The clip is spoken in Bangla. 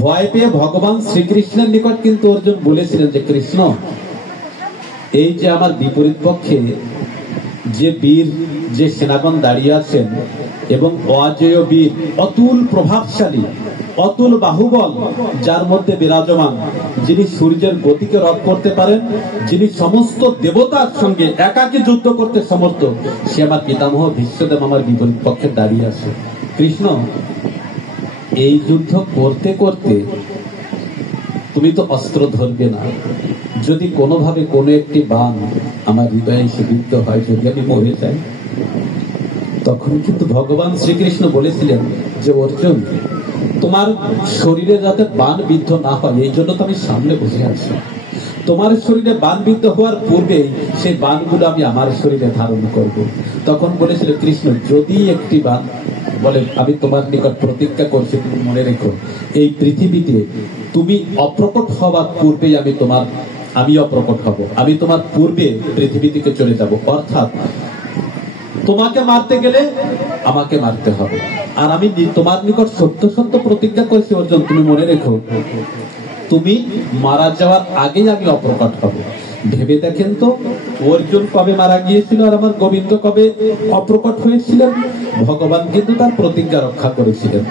ভয় পেয়ে ভগবান শ্রীকৃষ্ণের নিকট কিন্তু অর্জুন বলেছিলেন যে কৃষ্ণ, এই যে আমার বিপরীত পক্ষে যে বীর, যে সেনাগণ দাঁড়িয়ে আছেন এবং অজেয় বীর, অতুল প্রভাবশালী, অতুল বাহুবল যার মধ্যে বিরাজমান, যিনি সূর্যের গতিকে রোধ করতে পারেন, যিনি সমস্ত দেবতার সঙ্গে একাকী যুদ্ধ করতে সমর্থ, সে আমার পিতামহ ভীষ্মদেব আমার বিপরীত পক্ষে দাঁড়িয়ে আছে। কৃষ্ণ, এই যুদ্ধ করতে করতে তুমি তো অস্ত্র ধরবে না, যদি কোনোভাবে কোনো একটি বাণ আমার হৃদয়ে এসে বিদ্ধ হয়, যদি আমি মরে যাই, তখন কিন্তু ভগবান শ্রীকৃষ্ণ বলেছিলেন যে অর্জুন, তোমার শরীরে যাতে বাণ বিদ্ধ না হয় এই জন্য তো আমি সামনে বসে আছি। তোমার শরীরে বাণ বিদ্ধ হওয়ার পূর্বে সেই বাণগুলো আমি আমার শরীরে ধারণ করব। তখন বলেছিল কৃষ্ণ, যদি একটি বাণ বলে, আমি তোমার নিকট প্রতিজ্ঞা করছি, তুমি মনে রেখো, এই পৃথিবীতে তুমি অপ্রকট হওয়ার পূর্বেই আমি অপ্রকট হব, আমি তোমার পূর্বে পৃথিবী থেকে চলে যাব। অর্থাৎ তোমাকে মারতে গেলে আমাকে মারতে হবে। আর আমি তোমার নিকট সত্য সত্য প্রতিজ্ঞা করছি অর্জুন, তুমি মনে রেখো, তুমি মারা যাওয়ার আগেই আমি অপ্রকট হব। ভেবে দেখেন তো, অর্জুন কবে মারা গিয়েছিল আর আমার গোবিন্দ কবে অপ্রকট হয়েছিলেন? ভগবান কিন্তু তার প্রতিজ্ঞা রক্ষা করেছিলেন।